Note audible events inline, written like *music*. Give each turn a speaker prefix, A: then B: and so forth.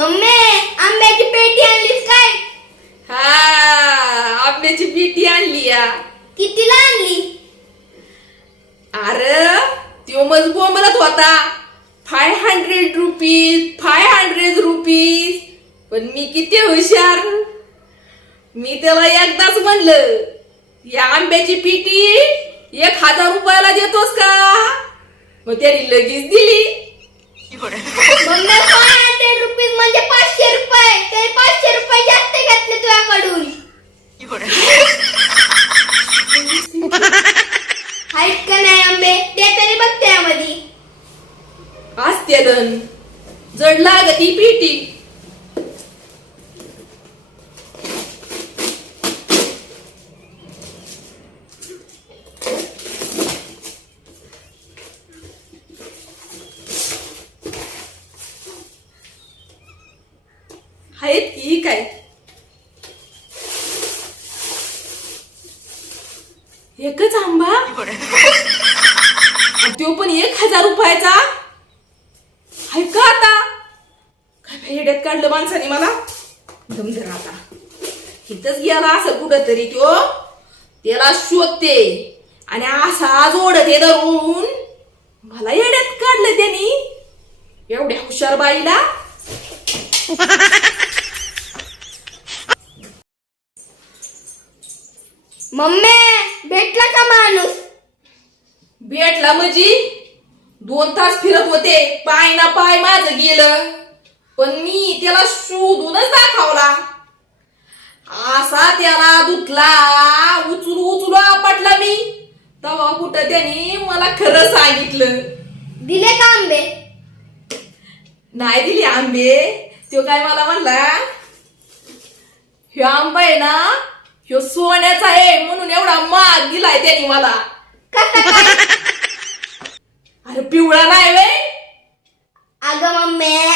A: Mummy आंब्याची पेटी आणलीस काय?
B: हा आंब्याची पिटी आणली या.
A: कितीला आणली?
B: अरे त्यो मज बोंबलत होता. Five hundred rupees five hundred rupees पण मी किती हुशार. मी त्याला एकदाच म्हणलं या आंब्याची पिटी एक हजार रुपयाला देतोस का? मग त्याने लगेच दिली.
A: हंड्रेड रुपीज म्हणजे पाचशे रुपये. ते पाचशे रुपये जास्त घेतले तुझ्याकडून. आहेत का नाही आंबे? ते तरी बघ त्यामध्ये
B: असते दन जड लागती पिटी. आहेत की काय? एकच आंबा? तो पण एक हजार रुपयाचा? हाय का आता? काय भेड्यात काढलं माणसाने मला? दमधर आता. इथंच गेला असं कुठं तरी तो. त्याला शोधते. आणि असा जोडते धरून. मला येड्यात काढलं त्यांनी. एवढ्या हुशार बाईला.
A: मम्मी भेटला का माणूस?
B: भेटला म्हणजे? दोन तास फिरत होते पाय ना पाय माझं गेलं. पण मी त्याला शोधूनच दाखवला. असा त्याला धुतला उचलू उचलू आपटला मी. तेव्हा कुठं त्यांनी मला खरं सांगितलं.
A: दिले का आंबे?
B: नाही दिली आंबे. तो काय मला म्हणला ह्यो आंबा आहे ना ह्यो सोन्याचा आहे म्हणून एवढा माग दिलाय त्यांनी मला. *laughs* अरे पिवळा नाही वे अग मम्मी.